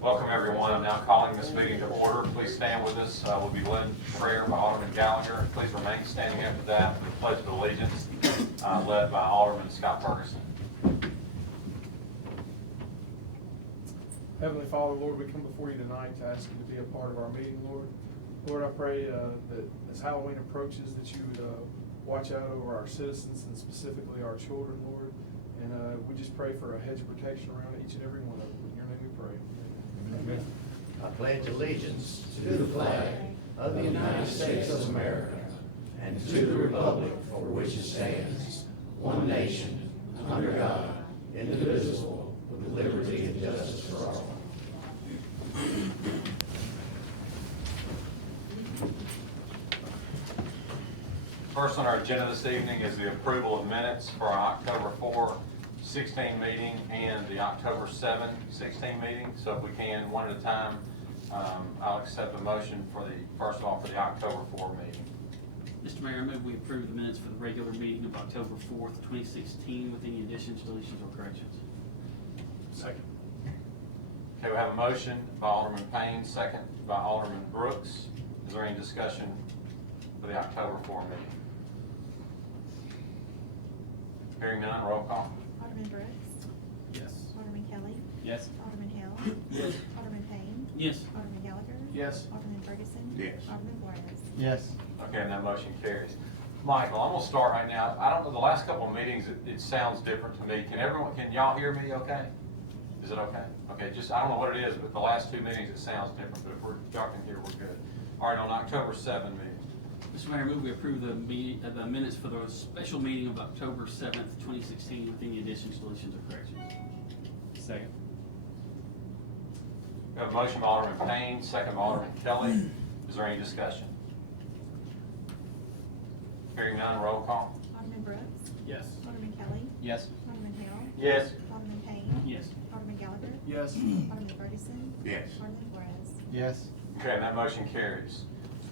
Welcome, everyone. I'm now calling this meeting to order. Please stand with us. We'll be led in prayer by Alderman Gallagher. Please remain standing after that for the Pledge of Allegiance, led by Alderman Scott Ferguson. Heavenly Father, Lord, we come before you tonight to ask you to be a part of our meeting, Lord. Lord, I pray that as Halloween approaches, that you would watch out over our citizens and specifically our children, Lord. And we just pray for a hedge of protection around each and every one of them. In your name we pray. Amen. I pledge allegiance to the flag of the United States of America and to the republic for which it stands, one nation, under God, indivisible, with liberty and justice for all. First on our agenda this evening is the approval of minutes for our October 4, 16 meeting and the October 7, 16 meeting. So if we can, one at a time, I'll accept the motion for first of all, for the October 4 meeting. Mr. Mayor, I move we approve the minutes for the regular meeting of October 4th, 2016 with any additions, deletions, or corrections. Second. Okay, we have a motion by Alderman Payne, second by Alderman Brooks. Is there any discussion for the October 4 meeting? Hearing none, roll call. Alderman Brooks. Yes. Alderman Kelly. Yes. Alderman Hale. Yes. Alderman Payne. Yes. Alderman Gallagher. Yes. Alderman Ferguson. Yes. Alderman Flores. Yes. Okay, and that motion carries. Michael, I'm gonna start right now. I don't know, the last couple of meetings, it sounds different to me. Can y'all hear me okay? Is it okay? Okay, just, I don't know what it is, but the last two meetings, it sounds different, but if y'all can hear, we're good. All right, on October 7 meeting. Mr. Mayor, I move we approve the minutes for the special meeting of October 7th, 2016 with any additions, deletions, or corrections. Second. We have a motion by Alderman Payne, second by Alderman Kelly. Is there any discussion? Hearing none, roll call. Alderman Brooks. Yes. Alderman Kelly. Yes. Alderman Hale. Yes. Alderman Payne. Yes. Alderman Gallagher. Yes. Alderman Ferguson. Yes. Alderman Flores. Yes. Okay, and that motion carries.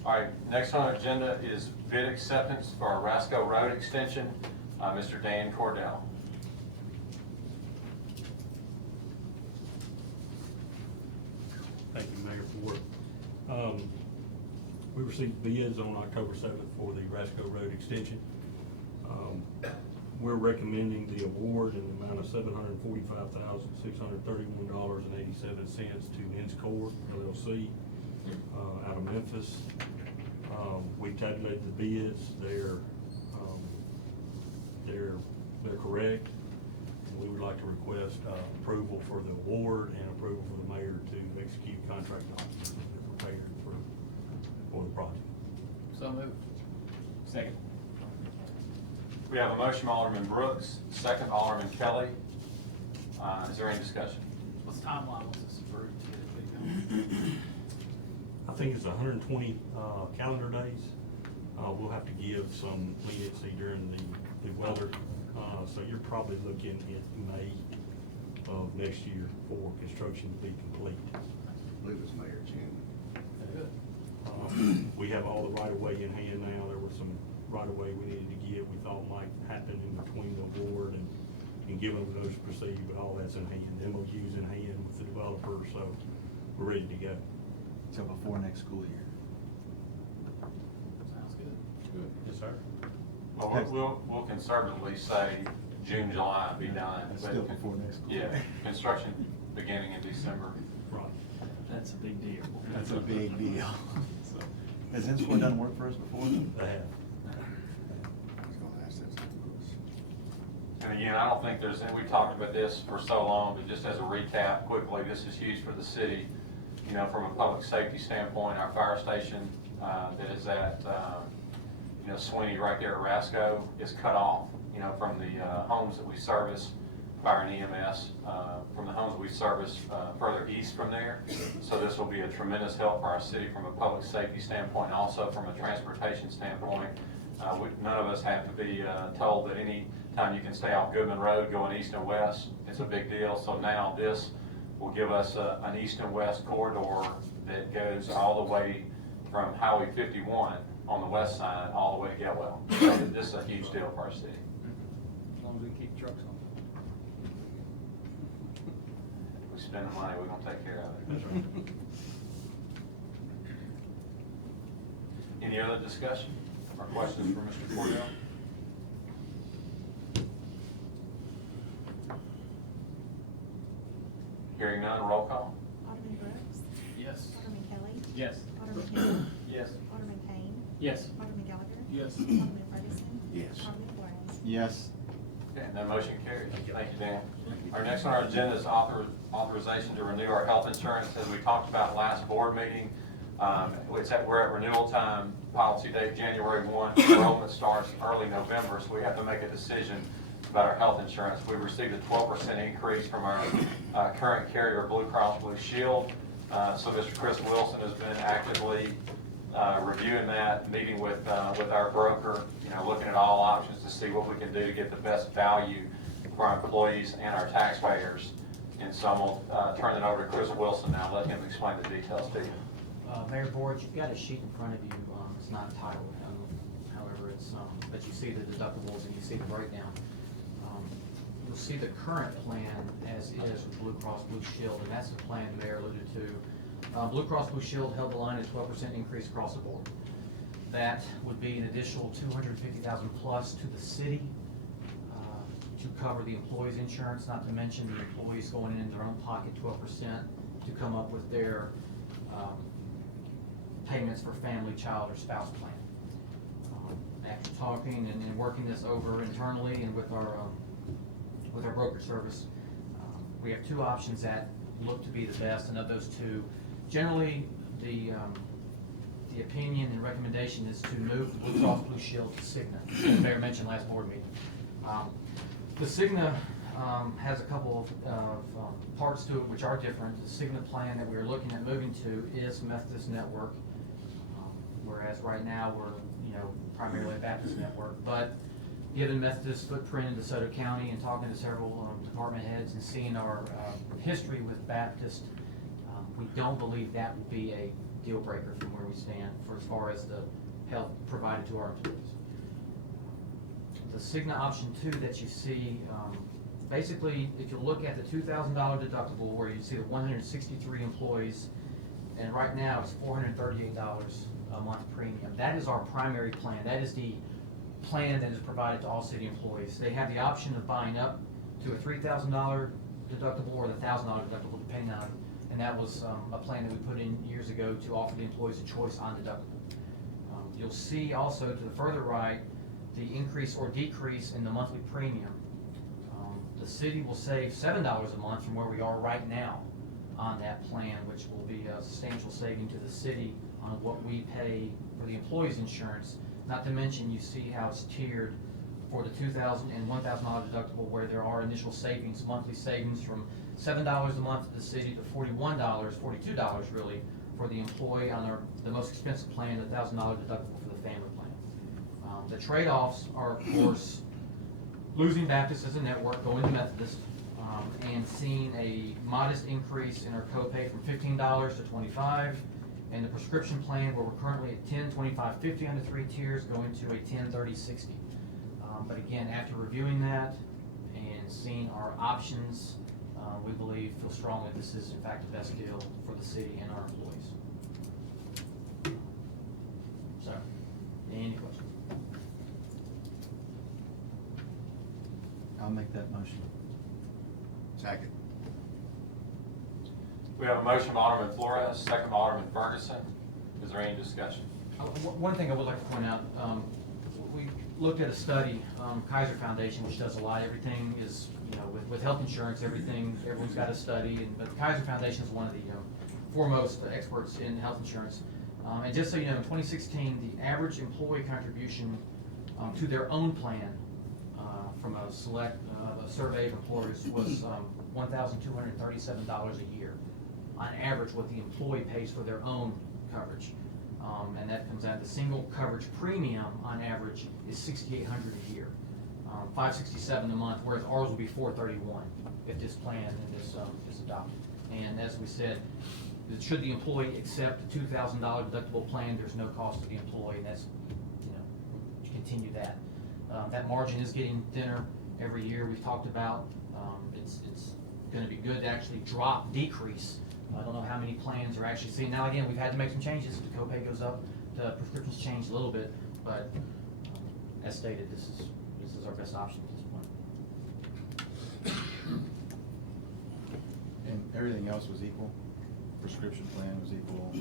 All right, next on our agenda is bid acceptance for our Rasco Road extension. Mr. Dan Cordell. Thank you, Mayor, for we received bids on October 7th for the Rasco Road extension. We're recommending the award in the amount of $745,631.87 to Enscore LLC out of Memphis. We tabulated the bids. They're correct. And we would like to request approval for the award and approval for the mayor to execute contract documents that are prepared for the project. So moved. Second. We have a motion by Alderman Brooks, second by Alderman Kelly. Is there any discussion? What's the timeline once this is approved to get it going? I think it's 120 calendar days. We'll have to give some leniency during the weather. So you're probably looking at May of next year for construction to be complete. I believe it's Mayor Chan. Good. We have all the right-of-way in hand now. There was some right-of-way we needed to get, we thought might happen in between the award and giving them those to proceed, but all that's in hand. MOU's in hand with the developer, so we're ready to go. So before next school year. Sounds good. Good. Yes, sir. Well, we'll conservatively say June, July, be done. That's but still before next school. Yeah, construction beginning in December. Right. That's a big deal. That's a big deal. So, has Enscore done work for us before? They have. And again, I don't think there's, and we talked about this for so long, but just as a recap quickly, this is huge for the city. You know, from a public safety standpoint, our fire station that is at, Sweeney right there at Rasco is cut off, from the homes that we service, fire and EMS, from the homes that we service further east from there. So this will be a tremendous help for our city from a public safety standpoint, and also from a transportation standpoint. None of us have to be told that any time you can stay off Goodman Road going east and west, it's a big deal. So now this will give us an east and west corridor that goes all the way from Highway 51 on the west side all the way to Getwell. So this is a huge deal for our city. As long as we keep trucks on. spend the money, we're gonna take care of it. That's right. Any other discussion or questions for Mr. Cordell? Hearing none, roll call. Alderman Brooks. Yes. Alderman Kelly. Yes. Alderman Campbell. Yes. Alderman Payne. Yes. Alderman Gallagher. Yes. Alderman Ferguson. Yes. Alderman Flores. Yes. Okay, that motion carries. Thank you, Dan. Our next on our agenda is authorization to renew our health insurance. As we talked about last board meeting, we're at renewal time, policy date January 1. Enrollment starts early November, so we have to make a decision about our health insurance. We received a 12% increase from our current carrier, Blue Cross Blue Shield. So Mr. Chris Wilson has been actively reviewing that, meeting with our broker, looking at all options to see what we can do to get the best value for our employees and our taxpayers. And so I'm going to turn it over to Chris Wilson now, let him explain the details to you. Mayor Board, you've got a sheet in front of you. It's not titled, however, but you see the deductibles and you see the breakdown. You'll see the current plan as is with Blue Cross Blue Shield, and that's the plan the Mayor alluded to. Blue Cross Blue Shield held the line at 12% increase across the board. That would be an additional $250,000 plus to the city to cover the employees' insurance, not to mention the employees going in their own pocket 12% to come up with their payments for family, child, or spouse plan. After talking and working this over internally and with our brokerage service, we have two options that look to be the best, and of those two, generally the opinion and recommendation is to move the Blue Cross Blue Shield to Cigna, as the Mayor mentioned last board meeting. The Cigna has a couple of parts to it which are different. The Cigna plan that we are looking at moving to is Methodist Network, whereas right now we're primarily a Baptist network. But given Methodist footprint in DeSoto County and talking to several department heads and seeing our history with Baptist, we don't believe that would be a deal breaker from where we stand for as far as the help provided to our employees. The Cigna option 2 that you see, basically, if you look at the $2,000 deductible where you see the 163 employees, and right now it's $438 a month premium. That is our primary plan. That is the plan that is provided to all city employees. They have the option of buying up to a $3,000 deductible or the $1,000 deductible, depending on, and that was a plan that we put in years ago to offer the employees a choice on deductible. You'll see also to the further right the increase or decrease in the monthly premium. The city will save $7 a month from where we are right now on that plan, which will be a substantial saving to the city on what we pay for the employees' insurance. Not to mention, you see how it's tiered for the $2,000 and $1,000 deductible, where there are initial savings, monthly savings from $7 a month to the city to $41, $42 really, for the employee on the most expensive plan, the $1,000 deductible for the family plan. The trade-offs are, of course, losing Baptist as a network, going to Methodist, and seeing a modest increase in our copay from $15 to $25, and the prescription plan where we're currently at $10, $25, $50 on the 3 tiers, going to a $10, $30, $60. But again, after reviewing that and seeing our options, we feel strongly this is in fact the best deal for the city and our employees. So, any questions? I'll make that motion. Second. We have a motion by Alderman Flores, second by Alderman Ferguson. Is there any discussion? One thing I would like to point out, we looked at a study, Kaiser Foundation, which does a lot. Everything is, with health insurance, everyone's got a study, but the Kaiser Foundation is one of the foremost experts in health insurance. And just so you know, in 2016, the average employee contribution to their own plan from a select survey of employers was $1,237 a year, on average, what the employee pays for their own coverage. And that comes out, the single coverage premium on average is $6,800 a year, $567 a month, whereas ours will be $431 if this plan and this is adopted. And as we said, should the employee accept the $2,000 deductible plan, there's no cost to the employee, and that's, to continue that. That margin is getting thinner every year. We've talked about it's gonna be good to actually decrease. I don't know how many plans are actually seeing. Now, again, we've had to make some changes. The copay goes up, the prescriptions change a little bit, but as stated, this is our best option at this point. And everything else was equal? Prescription plan was equal?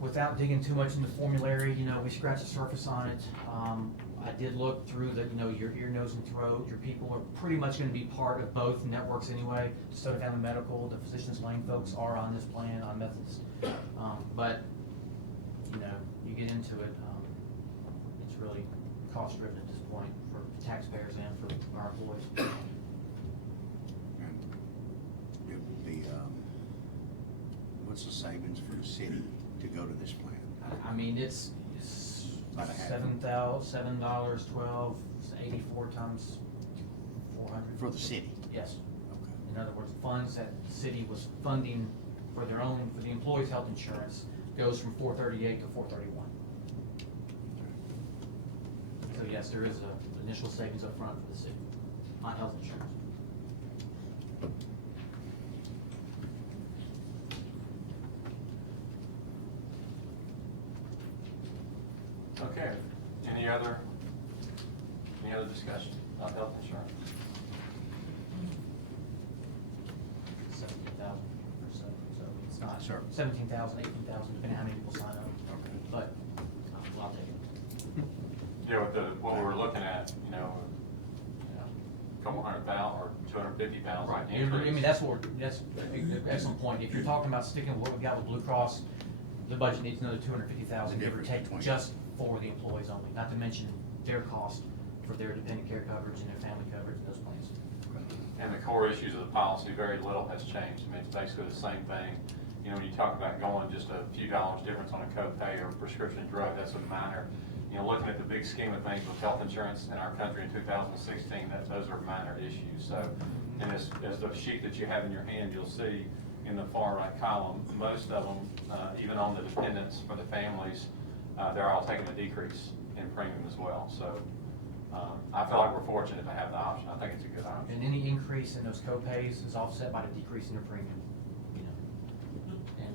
Without digging too much in the formulary, we scratched the surface on it. I did look through the, your ear, nose, and throat. Your people are pretty much gonna be part of both networks anyway. Soda Family Medical, the Physicians Lane folks are on this plan, on Methodist. But, you get into it, it's really cost-driven at this point for taxpayers and for our employees. And what's the savings for the city to go to this plan? I mean, it's About a half. $7.12, 84 times 400. For the city? Yes. Okay. In other words, funds that the city was funding for the employees' health insurance goes from 438 to 431. So yes, there is an initial savings up front for the city on health insurance. Okay, any other discussion on health insurance? 17,000 or so, so it's not Sure. 17,000, 18,000, depending how many people sign up. Okay. But I'll take it. Yeah, with what we were looking at, a couple $100,000 or $250,000 Right, increase. I mean, that's an excellent point. If you're talking about sticking with what we got with Blue Cross, the budget needs another 250,000, give or take, just for the employees only, not to mention their cost for their dependent care coverage and their family coverage and those plans. And the core issues of the policy, very little has changed. I mean, it's basically the same thing. When you talk about going just a few dollars difference on a copay or a prescription drug, that's a minor. Looking at the big scheme of things with health insurance in our country in 2016, those are minor issues. So, and as the sheet that you have in your hand, you'll see in the far right column, most of them, even on the dependents for the families, they're all taking a decrease in premium as well. So, I feel like we're fortunate to have the option. I think it's a good option. And any increase in those copays is offset by the decrease in their premium. And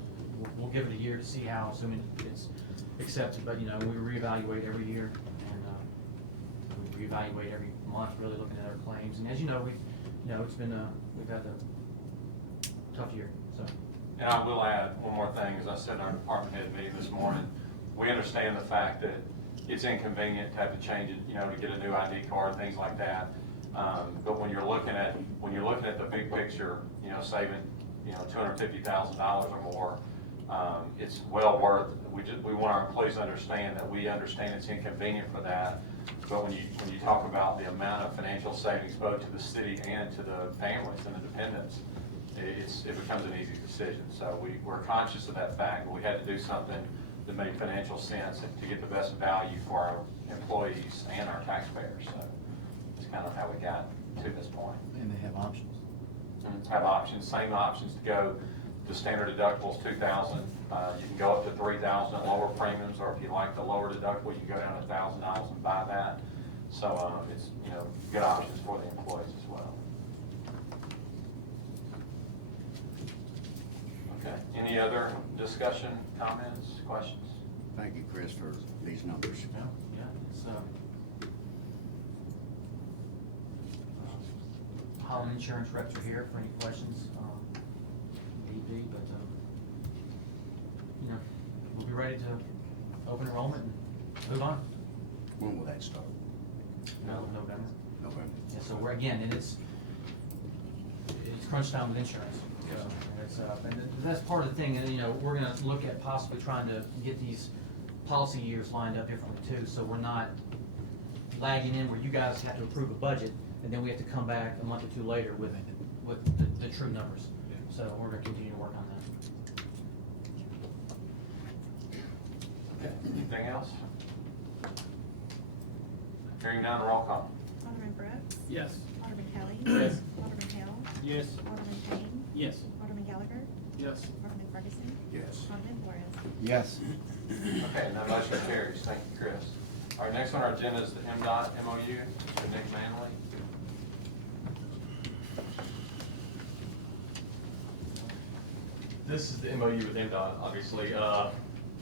we'll give it a year to see how, assuming it's accepted, but we reevaluate every year, and we reevaluate every month, really looking at our claims. And as you know, it's been we've had a tough year. So. And I will add one more thing. As I said in our department head meeting this morning, we understand the fact that it's inconvenient to have to change it, to get a new ID card, things like that. But when you're looking at the big picture, saving, $250,000 or more, it's well worth. We want our employees to understand that we understand it's inconvenient for that. But when you talk about the amount of financial savings both to the city and to the families and the dependents, it becomes an easy decision. So we're conscious of that fact, but we had to do something that made financial sense to get the best value for our employees and our taxpayers. So it's kind of how we got to this point. And they have options. Have options, same options to go to standard deductibles, $2,000. You can go up to $3,000 at lower premiums, or if you like the lower deductible, you can go down to $1,000 and buy that. So it's good options for the employees as well. Okay. Any other discussion, comments, questions? Thank you, Chris, for these numbers. Yeah, it's Holland Insurance reps are here for any questions, need be, but we'll be ready to open enrollment and move on. When will that start? November. November. Yeah, so we're again, and it's crunch time with insurance. Yes. So, and that's part of the thing, and we're gonna look at possibly trying to get these policy years lined up differently too, so we're not lagging in where you guys have to approve a budget, and then we have to come back a month or two later with the true numbers. So we're gonna continue to work on that. Okay. Anything else? Hearing none, roll call. Alderman Brooks. Yes. Alderman Kelly. Yes. Alderman Hale. Yes. Alderman Payne. Yes. Alderman Gallagher. Yes. Alderman Ferguson. Yes. Alderman Flores. Yes. Okay, that motion carries. Thank you, Chris. All right, next on our agenda is the Mdot Mou, Mr. Nick Manley. This is the MOU with Mdot, obviously.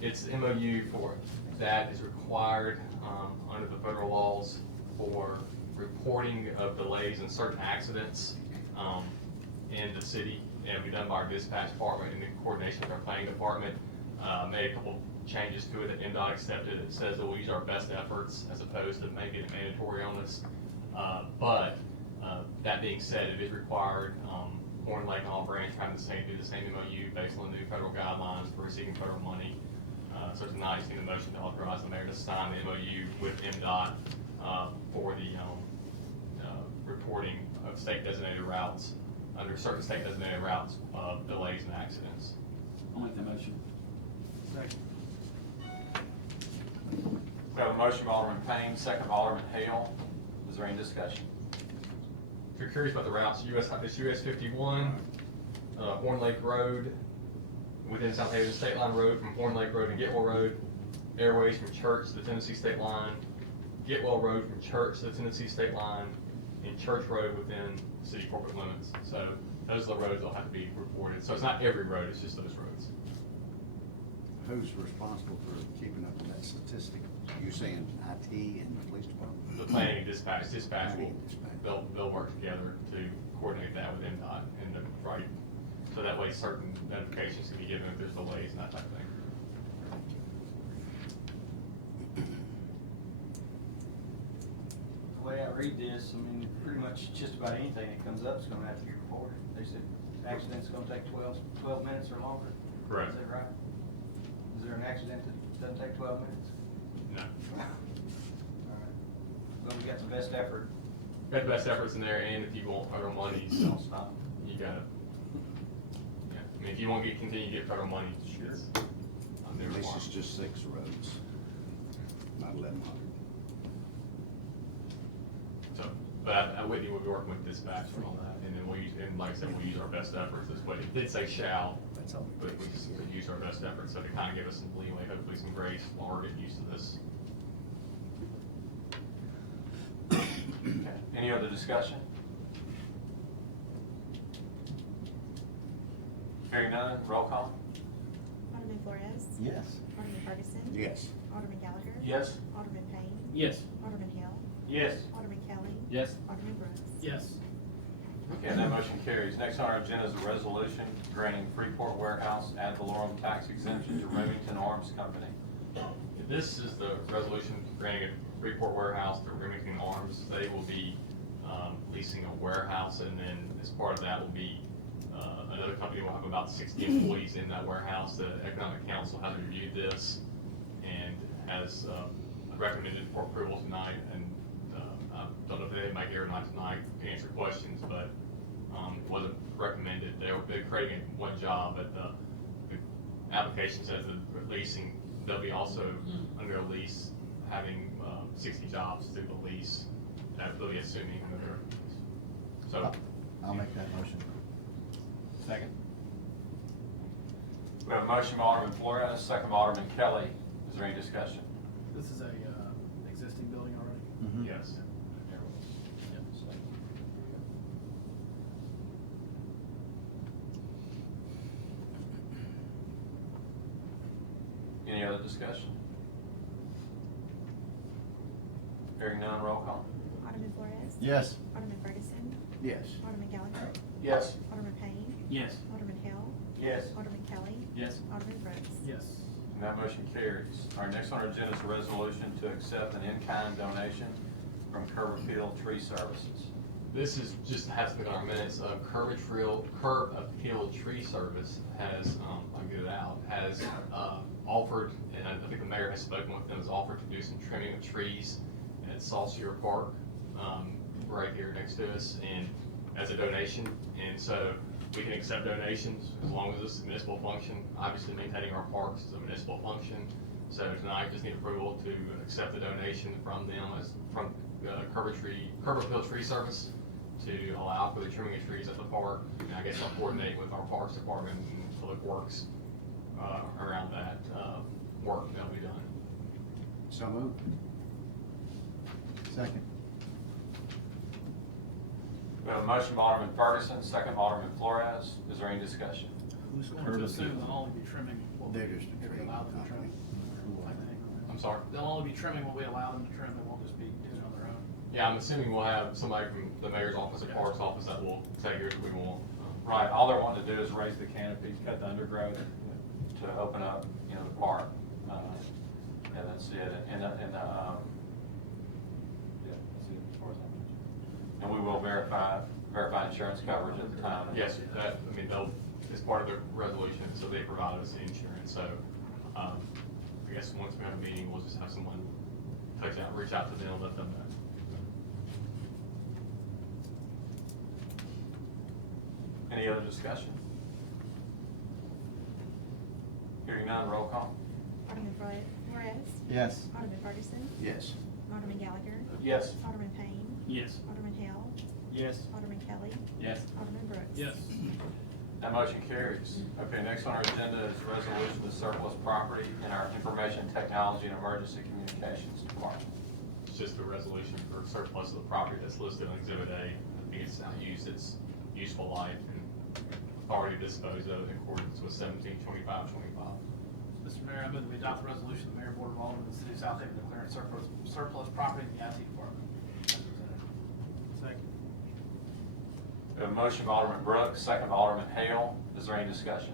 It's the MOU for, that is required under the federal laws for reporting of delays in certain accidents in the city. And it'll be done by our dispatch department in coordination with our planning department. Made a couple changes to it that Mdot accepted. It says that we'll use our best efforts as opposed to making it mandatory on us. But that being said, it is required. Horn Lake and Olive Branch having do the same MOU based on the new federal guidelines for receiving federal money. So tonight, you need a motion to authorize the mayor to sign the MOU with MDOT for the reporting of state designated routes, under certain state designated routes of delays and accidents. I'll make that motion. Second. We have a motion by Alderman Payne, second by Alderman Hale. Is there any discussion? If you're curious about the routes, it's US 51, Horn Lake Road, within Southaven State Line Road from Horn Lake Road and Getwell Road, Airways from Church to the Tennessee State Line, Getwell Road from Church to the Tennessee State Line, and Church Road within city corporate limits. So those are the roads that'll have to be reported. So it's not every road, it's just those roads. Who's responsible for keeping up with that statistic? You saying IT and the police department? The planning and dispatch will, Planning and dispatch. they'll work together to coordinate that with MDOT and the right, so that way certain notifications can be given if there's delays and that type of thing. The way I read this, I mean, pretty much just about anything that comes up is gonna have to be reported. They said accident's gonna take 12 minutes or longer. Correct. Is that right? Is there an accident that doesn't take 12 minutes? No. All right. Well, we got the best effort. Got the best efforts in there, and if you want federal money, Don't stop. you gotta, yeah, I mean, if you want to continue to get federal money, sure. This is just 6 roads, not 1,100. So, but Whitney will be working with dispatch and all that, and then we'll use, and like I said, we'll use our best efforts. That's what it did say shall, That's all. but we just use our best efforts, so to kind of give us some leeway, hopefully some grace while we're getting used to this. Okay. Any other discussion? Hearing none, roll call. Alderman Flores. Yes. Alderman Ferguson. Yes. Alderman Gallagher. Yes. Alderman Payne. Yes. Alderman Hill. Yes. Alderman Kelly. Yes. Alderman Brooks. Yes. Okay, that motion carries. Next on our agenda is a resolution granting Freeport Warehouse ad valorem tax exemption to Remington Arms Company. This is the resolution granting a Freeport Warehouse to Remington Arms. They will be leasing a warehouse, and then as part of that will be another company will have about 60 employees in that warehouse. The Economic Council has reviewed this and has recommended for approval tonight. And I don't know if they might hear or not tonight to answer questions, but it wasn't recommended. They're creating one job, but the application says that leasing, they'll be also under a lease having 60 jobs through the lease. They'll be assuming that they're, so. I'll make that motion. Second. We have a motion by Alderman Flores, second by Alderman Kelly. Is there any discussion? This is a existing building already? Mhm. Yes. Any other discussion? Hearing none, roll call. Alderman Flores. Yes. Alderman Ferguson. Yes. Alderman Gallagher. Yes. Alderman Payne. Yes. Alderman Hill. Yes. Alderman Kelly. Yes. Alderman Brooks. Yes. And that motion carries. Our next on our agenda is a resolution to accept an in-kind donation from Curb Appeal Tree Services. This is just has to be on our minutes. Curb Appeal Tree Service has, I'll get it out, has offered, and I think the mayor has spoken with them, has offered to do some trimming of trees at Saucier Park, right here next to us, and as a donation. And so we can accept donations as long as it's a municipal function. Obviously, maintaining our parks is a municipal function. So tonight, just need approval to accept the donation from them as from Curb Appeal Tree Service to allow for the trimming of trees at the park. And I guess I'll coordinate with our Parks Department and Public Works around that work that'll be done. So moved. Second. We have a motion by Alderman Ferguson, second by Alderman Flores. Is there any discussion? Who's I'm going to assume they'll only be trimming what we They're just a if we trade allow them to trim. company. I think. I'm sorry? They'll only be trimming what we allow them to trim, it won't just be doing it on their own. Yeah, I'm assuming we'll have somebody from the mayor's office or parks office that will take it if we want. Right, all they're wanting to do is raise the canopy, cut the undergrowth to open up, you know, the park. And that's it, yeah, that's it as far as I'm concerned. And we will verify insurance coverage at the time. Yes, that, I mean, they'll, it's part of the resolution, so they provide us the insurance, so, I guess once we have a meeting, we'll just have someone reach out to them, let them know. Any other discussion? Hearing none, roll call. Alderman Flores. Yes. Alderman Ferguson. Yes. Alderman Gallagher. Yes. Alderman Payne. Yes. Alderman Hale. Yes. Alderman Kelly. Yes. Alderman Brooks. Yes. That motion carries. Okay, next on our agenda is a resolution to surplus property in our Information Technology and Emergency Communications Department. It's just a resolution for surplus of the property that's listed on Exhibit A. I think it's not used its useful life and authority to dispose of in accordance with 172525. Mr. Mayor, I move that we adopt the resolution of the Mayor Board of Aldermen of the City of Southaven declaring surplus property in the IT department. Second. We have a motion by Alderman Brooks, second by Alderman Hale. Is there any discussion?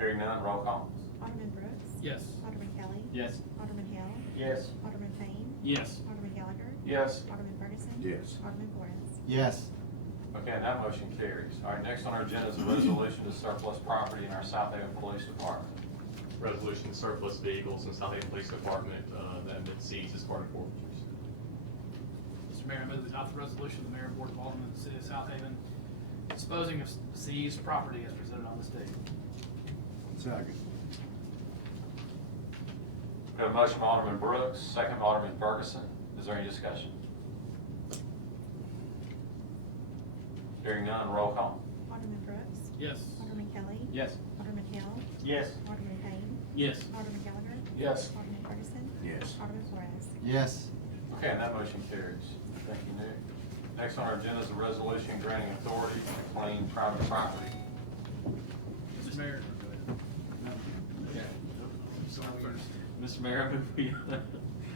Hearing none, roll call. Alderman Brooks. Yes. Alderman Kelly. Yes. Alderman Hale. Yes. Alderman Payne. Yes. Alderman Gallagher. Yes. Alderman Ferguson. Yes. Alderman Flores. Yes. Okay, and that motion carries. All right, next on our agenda is a resolution to surplus property in our Southaven Police Department. Resolution to surplus vehicles in Southaven Police Department that have been seized as part of forfeitures. Mr. Mayor, I move that we adopt the resolution of the Mayor Board of Aldermen of the City of Southaven disposing of seized property as presented on this date. Second. We have a motion by Alderman Brooks, second by Alderman Ferguson. Is there any discussion? Hearing none, roll call. Alderman Brooks. Yes. Alderman Kelly. Yes. Alderman Hale. Yes. Alderman Payne. Yes. Alderman Gallagher. Yes. Alderman Ferguson. Yes. Alderman Flores. Yes. Okay, and that motion carries. Thank you, Nick. Next on our agenda is a resolution granting authority to claim private property. Mr. Mayor. Mr. Mayor, I move we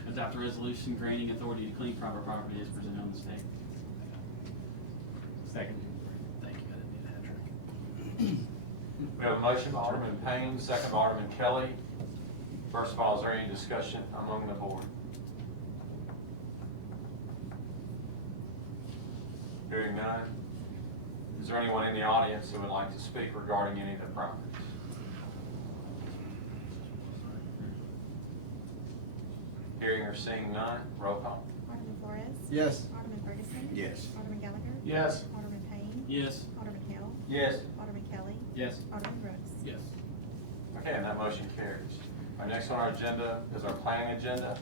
adopt a resolution granting authority to clean private property as presented on this date. Second. Thank you, I didn't need a hat trick. We have a motion by Alderman Payne, second by Alderman Kelly. First of all, is there any discussion among the board? Hearing none. Is there anyone in the audience who would like to speak regarding any of the properties? Hearing or seeing none, roll call. Alderman Flores. Yes. Alderman Ferguson. Yes. Alderman Gallagher. Yes. Alderman Payne. Yes. Alderman Hale. Yes. Alderman Kelly. Yes. Alderman Brooks. Yes. Okay, and that motion carries. Our next on our agenda is our planning agenda.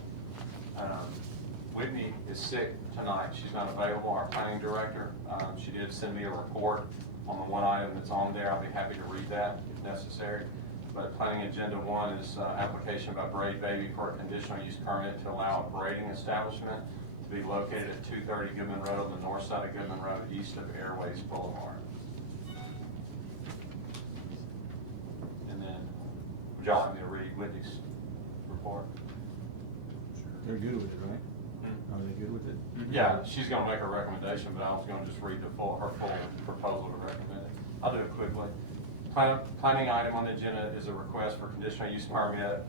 Whitney is sick tonight. She's not available, our planning director. She did send me a report on the one item that's on there. I'll be happy to read that if necessary. But planning agenda 1 is application by Braid Baby for a conditional use permit to allow a braiding establishment to be located at 230 Goodman Road on the north side of Goodman Road, east of Airways Boulevard. And then, would y'all like me to read Whitney's report? They're good with it, right? Are they good with it? Yeah, she's gonna make a recommendation, but I was gonna just read her full proposal to recommend it. I'll do it quickly. Planning item on the agenda is a request for conditional use permit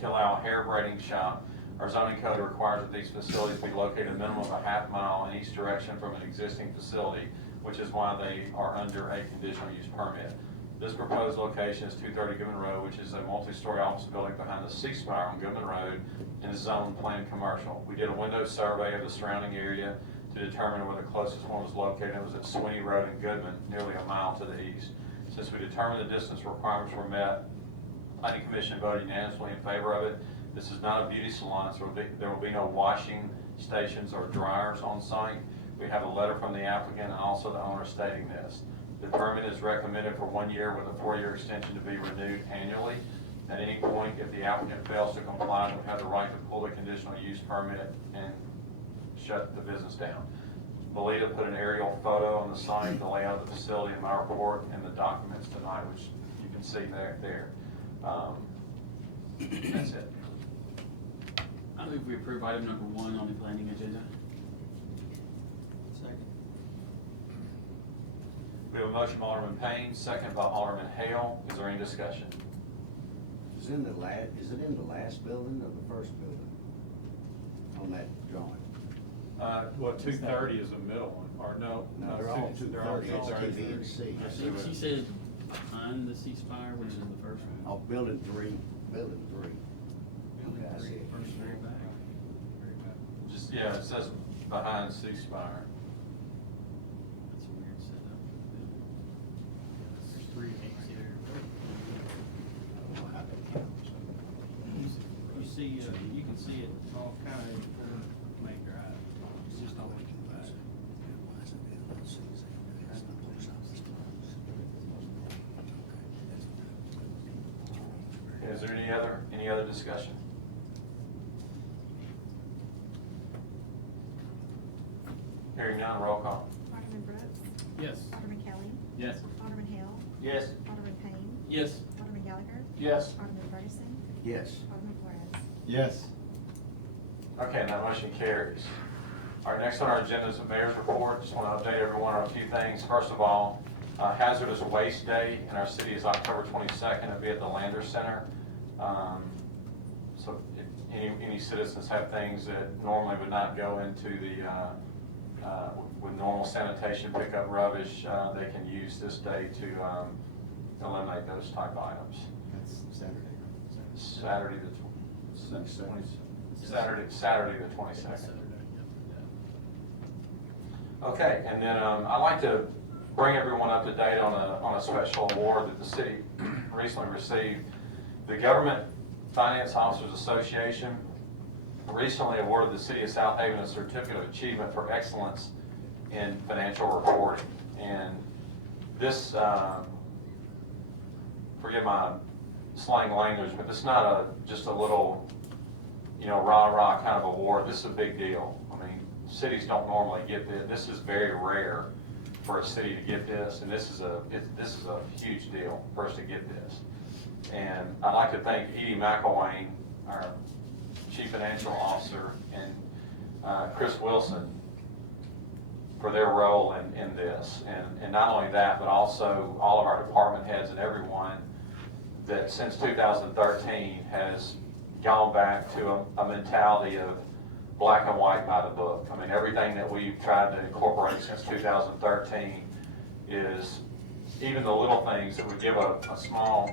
to allow a hair braiding shop. Our zoning code requires that these facilities be located a minimum of a half mile in each direction from an existing facility, which is why they are under a conditional use permit. This proposed location is 230 Goodman Road, which is a multi-story office building behind the ceasefire on Goodman Road and is zoned planned commercial. We did a window survey of the surrounding area to determine where the closest one was located. It was at Sweeney Road in Goodman, nearly a mile to the east. Since we determined the distance requirements were met, Planning Commission voted unanimously in favor of it. This is not a beauty salon, so there will be no washing stations or dryers on site. We have a letter from the applicant and also the owner stating this. The permit is recommended for 1 year with a 4-year extension to be renewed annually. At any point, if the applicant fails to comply, they'll have the right to pull the conditional use permit and shut the business down. Melita put an aerial photo on the site, the layout of the facility in my report, and the documents tonight, which you can see there. That's it. I move we approve item number 1 on the planning agenda. Second. We have a motion by Alderman Payne, second by Alderman Hale. Is there any discussion? Is it in the last building or the first building? On that drawing? Well, 230 is the middle one, or no? No, they're all 230, it's 230. B and C. Yes, sir. She said behind the ceasefire, which is the first one. Oh, building three. Okay, I see it. First very back. Just, yeah, it says behind ceasefire. That's a weird setup. There's 3 things here. You see, you can see it all kind of make your eye. It's just always bad. Is there any other discussion? Hearing none, roll call. Alderman Brooks. Yes. Alderman Kelly. Yes. Alderman Hale. Yes. Alderman Payne. Yes. Alderman Gallagher. Yes. Alderman Ferguson. Yes. Alderman Flores. Yes. Okay, that motion carries. Our next on our agenda is the mayor's report. Just want to update everyone on a few things. First of all, Hazardous Waste Day in our city is October 22nd. It'll be at the Lander Center. So if any citizens have things that normally would not go into the, with normal sanitation, pick up rubbish, they can use this day to eliminate those type items. That's Saturday. Saturday the 22nd. Okay, and then I'd like to bring everyone up to date on a special award that the city recently received. The Government Finance Officers Association recently awarded the City of Southaven a Certificate of Achievement for Excellence in Financial Reporting. And this, forgive my slang language, but it's not just a little, rah-rah kind of award. This is a big deal. I mean, cities don't normally get this. This is very rare for a city to get this, and this is a huge deal for us to get this. And I'd like to thank Edie McElwain, our Chief Financial Officer, and Chris Wilson for their role in this. And not only that, but also all of our department heads and everyone that since 2013 has gone back to a mentality of black and white by the book. I mean, everything that we've tried to incorporate since 2013 is even the little things that would give a small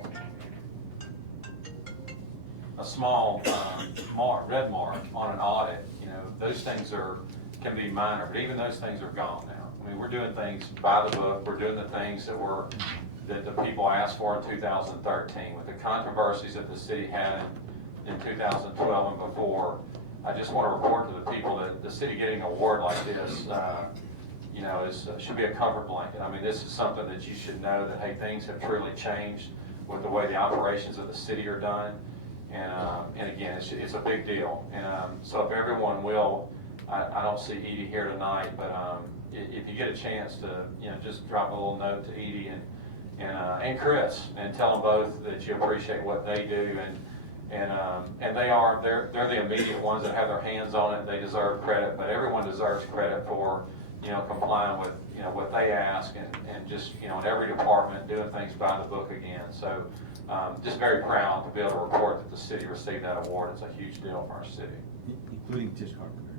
red mark on an audit. Those things can be minor, but even those things are gone now. I mean, we're doing things by the book. We're doing the things that the people asked for in 2013 with the controversies that the city had in 2012 and before. I just want to report to the people that the city getting an award like this, should be a comfort blanket. I mean, this is something that you should know that, hey, things have truly changed with the way the operations of the city are done. And again, it's a big deal. And so if everyone will, I don't see Edie here tonight, but if you get a chance to, just drop a little note to Edie and Chris, and tell them both that you appreciate what they do, and they're the immediate ones that have their hands on it. They deserve credit, but everyone deserves credit for complying with what they ask, and just in every department doing things by the book again. So just very proud to be able to report that the city received that award. It's a huge deal for our city. Including Tish Carpenter.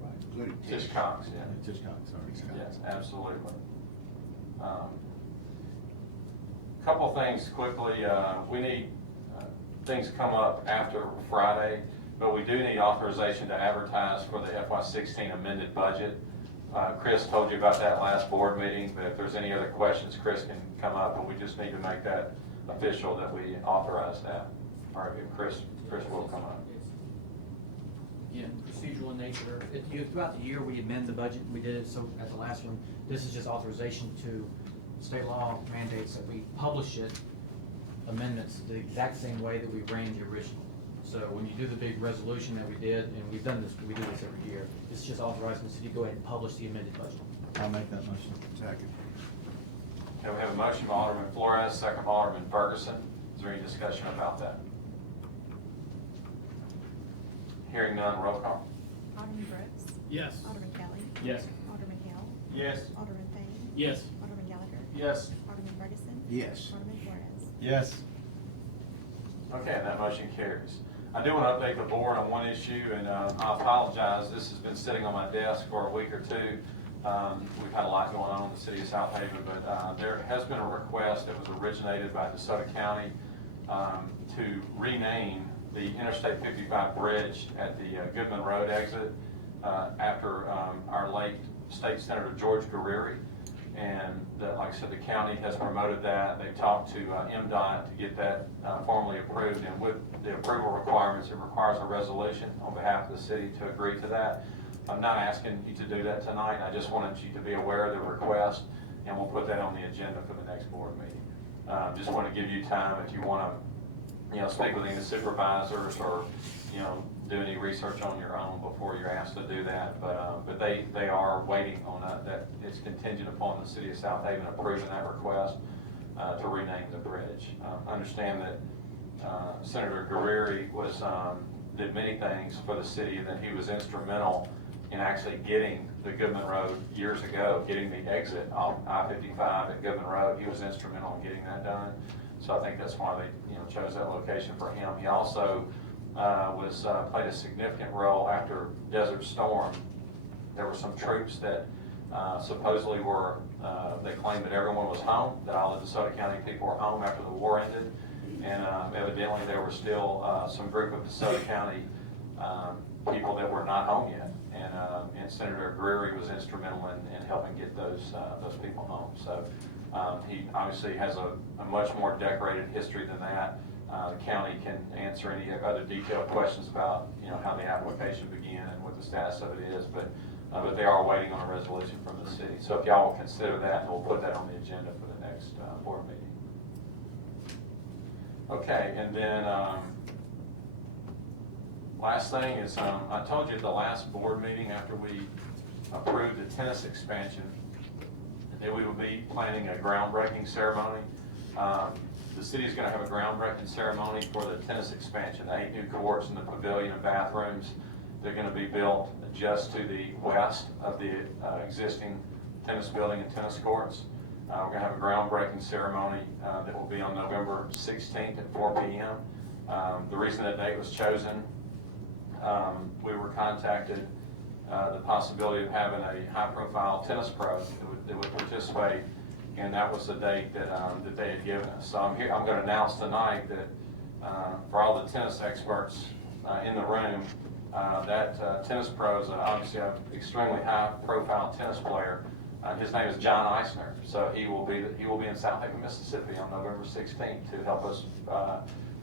Right, including Tish Cox, yeah. Tish Cox, sorry. Yes, absolutely. Couple things quickly. We need things come up after Friday, but we do need authorization to advertise for the FY16 amended budget. Chris told you about that last board meeting, but if there's any other questions, Chris can come up, and we just need to make that official that we authorize that. All right, Chris will come up. Yeah, procedural in nature. Throughout the year, we amend the budget. We did it so at the last one. This is just authorization to state law mandates that we publish it, amendments the exact same way that we ran the original. So when you do the big resolution that we did, and we do this every year, it's just authorizing the city to go ahead and publish the amended budget. I'll make that motion. Second. Okay, we have a motion by Alderman Flores, second by Alderman Ferguson. Is there any discussion about that? Hearing none, roll call. Alderman Brooks. Yes. Alderman Kelly. Yes. Alderman Hill. Yes. Alderman Payne. Yes. Alderman Gallagher. Yes. Alderman Ferguson. Yes. Alderman Flores. Yes. Okay, that motion carries. I do want to update the board on one issue, and I apologize. This has been sitting on my desk for a week or two. We've had a lot going on in the city of Southaven, but there has been a request that was originated by DeSoto County to rename the Interstate 55 bridge at the Goodman Road exit after our late State Senator George Guerrieri. And like I said, the county has promoted that. They've talked to Mdot to get that formally approved. And with the approval requirements, it requires a resolution on behalf of the city to agree to that. I'm not asking you to do that tonight. I just wanted you to be aware of the request, and we'll put that on the agenda for the next board meeting. Just want to give you time if you want to, speak with any supervisors or, do any research on your own before you're asked to do that. But they are waiting on that. It's contingent upon the city of Southaven approving that request to rename the bridge. Understand that Senator Guerrieri did many things for the city, and that he was instrumental in actually getting the Goodman Road years ago, getting the exit off I-55 at Goodman Road. He was instrumental in getting that done. So I think that's why they chose that location for him. He also played a significant role after Desert Storm. There were some troops that supposedly they claimed that everyone was home, that all the DeSoto County people were home after the war ended. And evidently there were still some group of DeSoto County people that were not home yet. And Senator Guerrieri was instrumental in helping get those people home. So he obviously has a much more decorated history than that. The county can answer any other detailed questions about how the application began and what the status of it is, but they are waiting on a resolution from the city. So if y'all will consider that, we'll put that on the agenda for the next board meeting. Okay, and then last thing is I told you at the last board meeting after we approved the tennis expansion that we would be planning a groundbreaking ceremony. The city is going to have a groundbreaking ceremony for the tennis expansion, the 8 new courts and the pavilion and bathrooms. They're going to be built just to the west of the existing tennis building and tennis courts. We're going to have a groundbreaking ceremony that will be on November 16th at 4 p.m. The reason that date was chosen, we were contacted the possibility of having a high-profile tennis pro that would participate, and that was the date that they had given us. So I'm going to announce tonight that for all the tennis experts in the room, that tennis pro is obviously an extremely high-profile tennis player. His name is John Eisner. So he will be in Southaven, Mississippi on November 16th to help us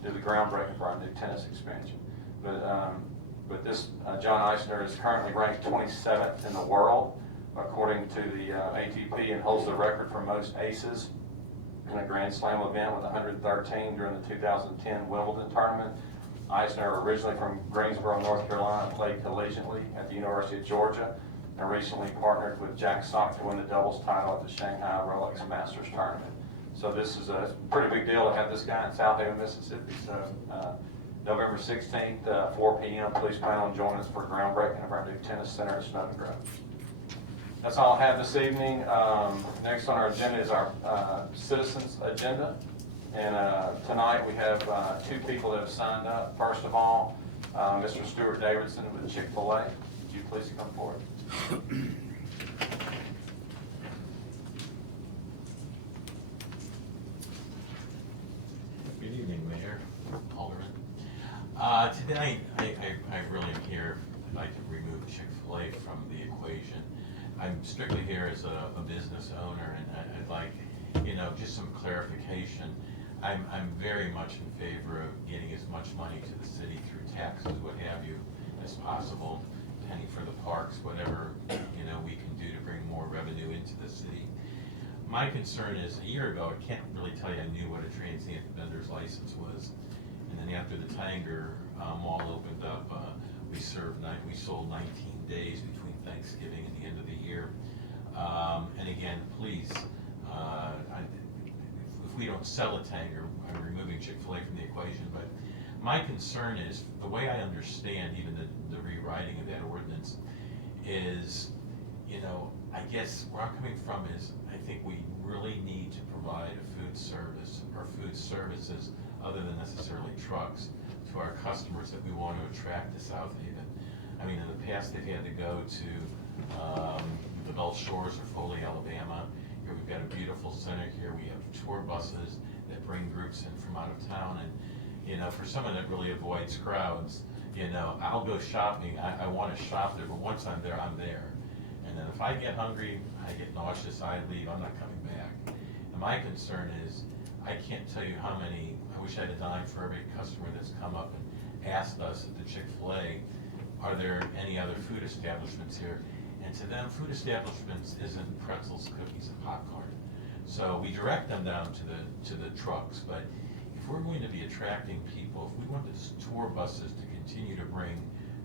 do the groundbreaking for our new tennis expansion. But this John Eisner is currently ranked 27th in the world according to the ATP, and holds the record for most aces in a Grand Slam event with 113 during the 2010 Wimbledon tournament. Eisner, originally from Greensboro, North Carolina, played collegiately at the University of Georgia, and recently partnered with Jack Sock to win the doubles title at the Shanghai Rolex Masters tournament. So this is a pretty big deal to have this guy in Southaven, Mississippi. So November 16th, 4 p.m., please plan on joining us for groundbreaking of our new tennis center at Snowden Grove. That's all I have this evening. Next on our agenda is our citizens agenda. And tonight we have 2 people that have signed up. First of all, Mr. Stuart Davidson with Chick-fil-A. Would you please come forward? Good evening, Mayor, Alderman. Tonight, I really am here. I'd like to remove Chick-fil-A from the equation. I'm strictly here as a business owner, and I'd like, just some clarification. I'm very much in favor of getting as much money to the city through taxes, what have you, as possible. Penny for the parks, whatever, we can do to bring more revenue into the city. My concern is, a year ago, I can't really tell you I knew what a transient vendor's license was. And then after the Tanger Mall opened up, we sold 19 days between Thanksgiving and the end of the year. And again, please, if we don't sell a Tanger, I'm removing Chick-fil-A from the equation, but my concern is, the way I understand even the rewriting of that ordinance is, you know, I guess where I'm coming from is, I think we really need to provide a food service or food services other than necessarily trucks to our customers that we want to attract to South Haven. I mean, in the past, they've had to go to the Gulf Shores or Foley, Alabama. Here we've got a beautiful center here. We have tour buses that bring groups in from out of town. And, you know, for someone that really avoids crowds, you know, I'll go shopping. I want to shop there, but once I'm there, I'm there. And then if I get hungry, I get nauseous, I leave, I'm not coming back. And my concern is, I can't tell you how many, I wish I had a dime for every customer that's come up and asked us at the Chick-fil-A, are there any other food establishments here? And to them, food establishments isn't pretzels, cookies, and popcorn. So we direct them down to the trucks, but if we're going to be attracting people, if we want the tour buses to continue to bring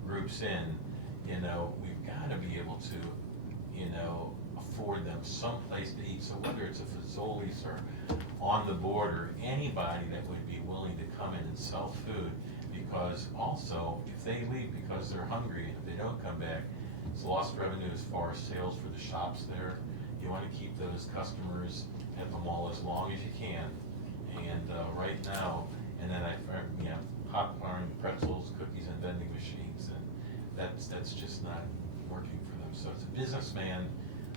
groups in, you know, we've got to be able to, you know, afford them some place to eat. So whether it's a Fazoli's or On the Border, anybody that would be willing to come in and sell food, because also if they leave because they're hungry and if they don't come back, it's lost revenue as far as sales for the shops there. You want to keep those customers at the mall as long as you can. And right now, and then you know, popcorn, pretzels, cookies, and vending machines, and that's just not working for them. So as a businessman,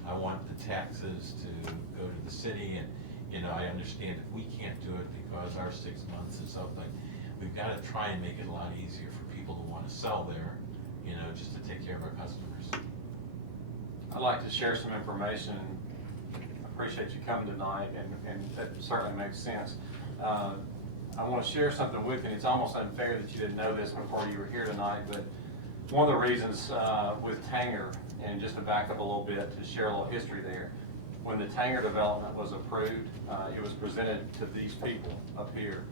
I want the taxes to go to the city, and you know, I understand if we can't do it because our 6 months is up, but we've got to try and make it a lot easier for people to want to sell there, you know, just to take care of our customers. I'd like to share some information. I appreciate you coming tonight, and that certainly makes sense. I want to share something with you. It's almost unfair that you didn't know this before you were here tonight, but one of the reasons with Tanger, and just to back up a little bit to share a little history there, when the Tanger development was approved, it was presented to these people up here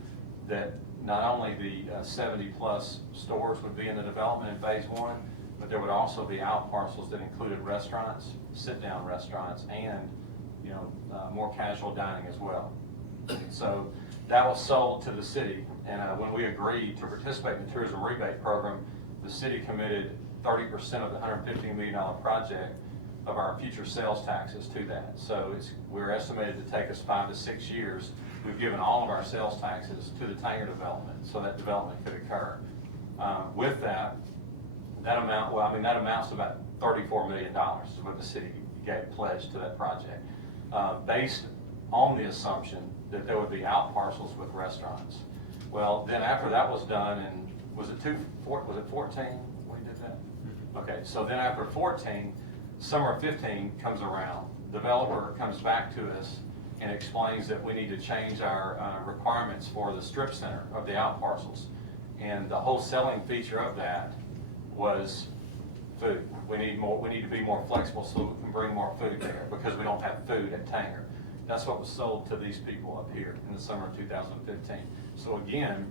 that not only the 70-plus stores would be in the development in phase one, but there would also be out parcels that included restaurants, sit-down restaurants, and you know, more casual dining as well. So that was sold to the city, and when we agreed to participate in the tourism rebate program, the city committed 30% of the $115 million project of our future sales taxes to that. So we're estimated to take us 5 to 6 years. We've given all of our sales taxes to the Tanger development, so that development could occur. With that amount, well, I mean, that amounts to about $34 million is what the city gave pledged to that project, based on the assumption that there would be out parcels with restaurants. Well, then after that was done, and was it 14 when we did that? Okay, so then after 14, summer of 15 comes around. Developer comes back to us and explains that we need to change our requirements for the strip center of the out parcels. And the whole selling feature of that was food. We need to be more flexible so we can bring more food there, because we don't have food at Tanger. That's what was sold to these people up here in the summer of 2015. So again,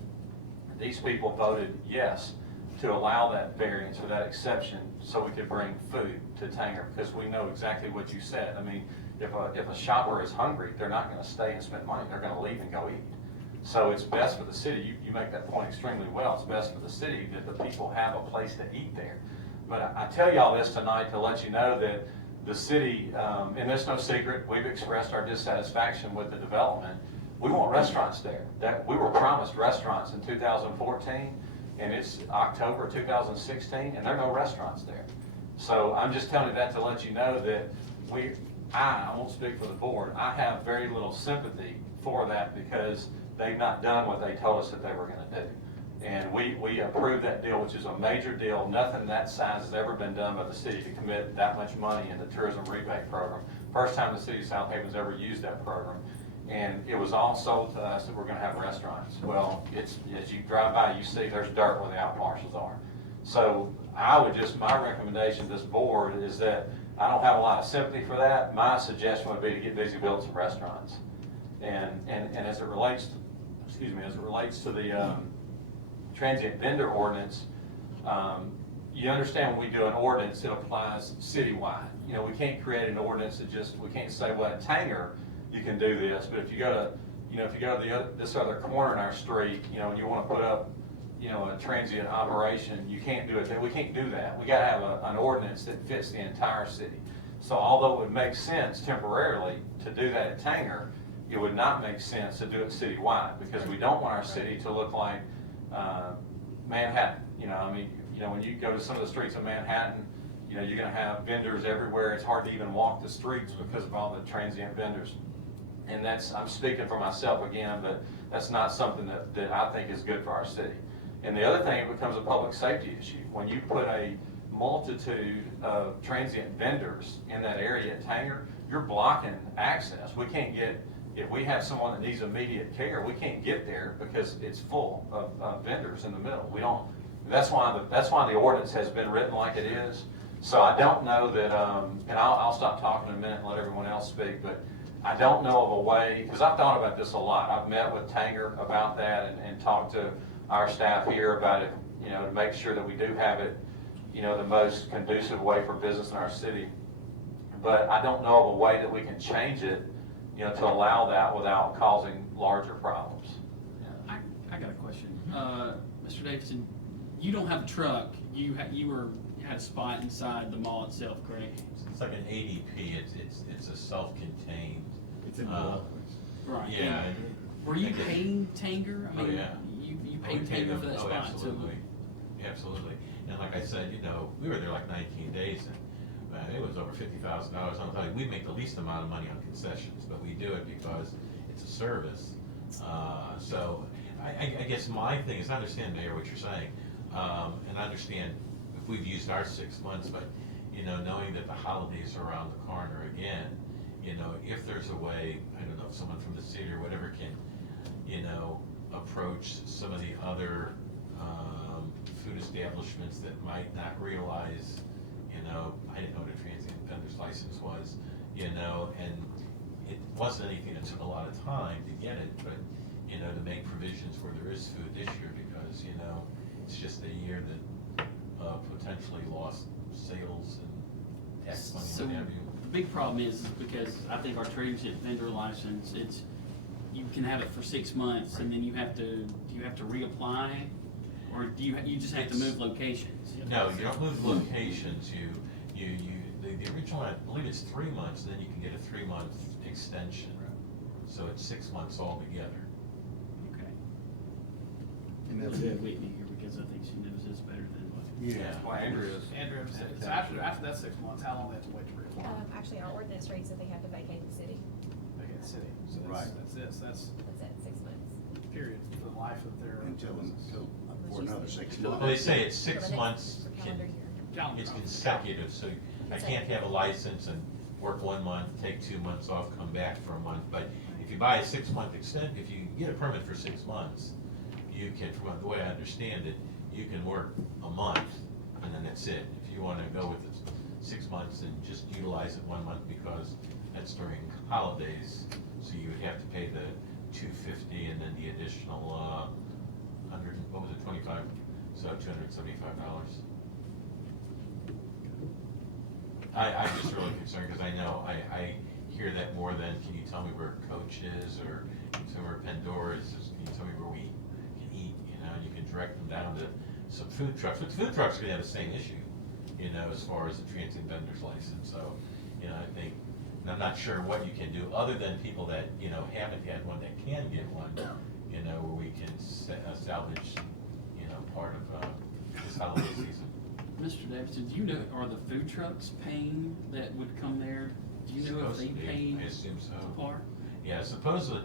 these people voted yes to allow that variance or that exception so we could bring food to Tanger, because we know exactly what you said. I mean, if a shopper is hungry, they're not going to stay and spend money. They're going to leave and go eat. So it's best for the city. You make that point extremely well. It's best for the city that the people have a place to eat there. But I tell y'all this tonight to let you know that the city, and it's no secret, we've expressed our dissatisfaction with the development. We want restaurants there. That we were promised restaurants in 2014, and it's October 2016, and there are no restaurants there. So I'm just telling you that to let you know that I won't speak for the board, I have very little sympathy for that, because they've not done what they told us that they were going to do. And we approved that deal, which is a major deal. Nothing that size has ever been done by the city to commit that much money in the tourism rebate program. First time the city of Southaven's ever used that program. And it was all sold to us that we're going to have restaurants. Well, it's, as you drive by, you see there's dirt where the out parcels are. So my recommendation to this board is that I don't have a lot of sympathy for that. My suggestion would be to get busy building some restaurants. And as it relates to, transient vendor ordinance, you understand when we do an ordinance, it applies citywide. You know, we can't create an ordinance that just, we can't say, well, at Tanger, you can do this, but if you go to, you know, if you go to this other corner in our street, you know, and you want to put up, you know, a transient operation, you can't do it. We can't do that. We got to have an ordinance that fits the entire city. So although it would make sense temporarily to do that at Tanger, it would not make sense to do it citywide, because we don't want our city to look like Manhattan. You know, I mean, you know, when you go to some of the streets of Manhattan, you know, you're going to have vendors everywhere. It's hard to even walk the streets because of all the transient vendors. And that's, I'm speaking for myself again, but that's not something that I think is good for our city. And the other thing, it becomes a public safety issue. When you put a multitude of transient vendors in that area at Tanger, you're blocking access. We can't get, if we have someone that needs immediate care, we can't get there because it's full of vendors in the middle. We don't, that's why the ordinance has been written like it is. So I don't know that, and I'll stop talking in a minute and let everyone else speak, but I don't know of a way, because I've thought about this a lot. I've met with Tanger about that and talked to our staff here about it, you know, to make sure that we do have it, you know, the most conducive way for business in our city. But I don't know of a way that we can change it, you know, to allow that without causing larger problems. I got a question. Mr. Davidson, you don't have a truck. You had a spot inside the mall itself, correct? It's like an ADP, it's a self-contained. It's in the law. Right. Yeah. And were you paying Tanger? I mean, Oh, yeah. You paid Tanger for that spot, Absolutely, absolutely. And like I said, you know, we were there like 19 days, and it was over $50,000. I'm telling you, we make the least amount of money on concessions, but we do it because it's a service. So I guess my thing is, I understand, Mayor, what you're saying, and I understand if we've used our 6 months, but, you know, knowing that the holidays are around the corner again, you know, if there's a way, I don't know, if someone from the city or whatever can, you know, approach some of the other food establishments that might not realize, you know, I didn't know what a transient vendor's license was, you know, and it wasn't anything that took a lot of time to get it, but, you know, to make provisions where there is food this year, because, you know, it's just a year that potentially lost sales and tax money So and what have you. the big problem is because I think our transient vendor license, you can have it for 6 months and then do you have to reapply, or do you just have to move locations? No, you don't move locations, the original, I believe it's 3 months, and then you can get a 3-month extension. So it's 6 months altogether. Okay. And that's it. Whitney here, because I think she knows this better than what. Yeah. Well, Andrea's. Andrew, so after that 6 months, how long do they have to wait to reapply? Actually, our ordinance reads that they have to vacate the city. Vacate the city, so Right. that's it, so that's That's it, 6 months. period for the life of their Until, business. for another 6 Well, months. they say it's For the 6 next months, calendar year. it's consecutive, so I can't have a license and work 1 month, take 2 months off, come back for a month. But if you buy a 6-month if you get a permit for 6 months, you can, from the way I understand it, you can work a month and then that's it. If you want to go with the 6 months and just utilize it 1 month because that's during holidays, so you would have to pay the $250 and then the additional 100, what was it, 25, so $275. I'm just really concerned because I know, I hear that more than, can you tell me where Coach is, or can you tell me where Pandora is, can you tell me where we can eat, you know, and you can direct them down to some food trucks, but food trucks are gonna have the same issue, you know, as far as the transient vendor's license, so, you know, I think, and I'm not sure what you can do, other than people that, you know, haven't had one that can get one, you know, where we can salvage, you know, part of this holiday season. Mr. Davidson, do you know, are the food trucks paying that would come there? Do you know if they Supposed to be. pay I assume so. to park? Yeah, supposedly,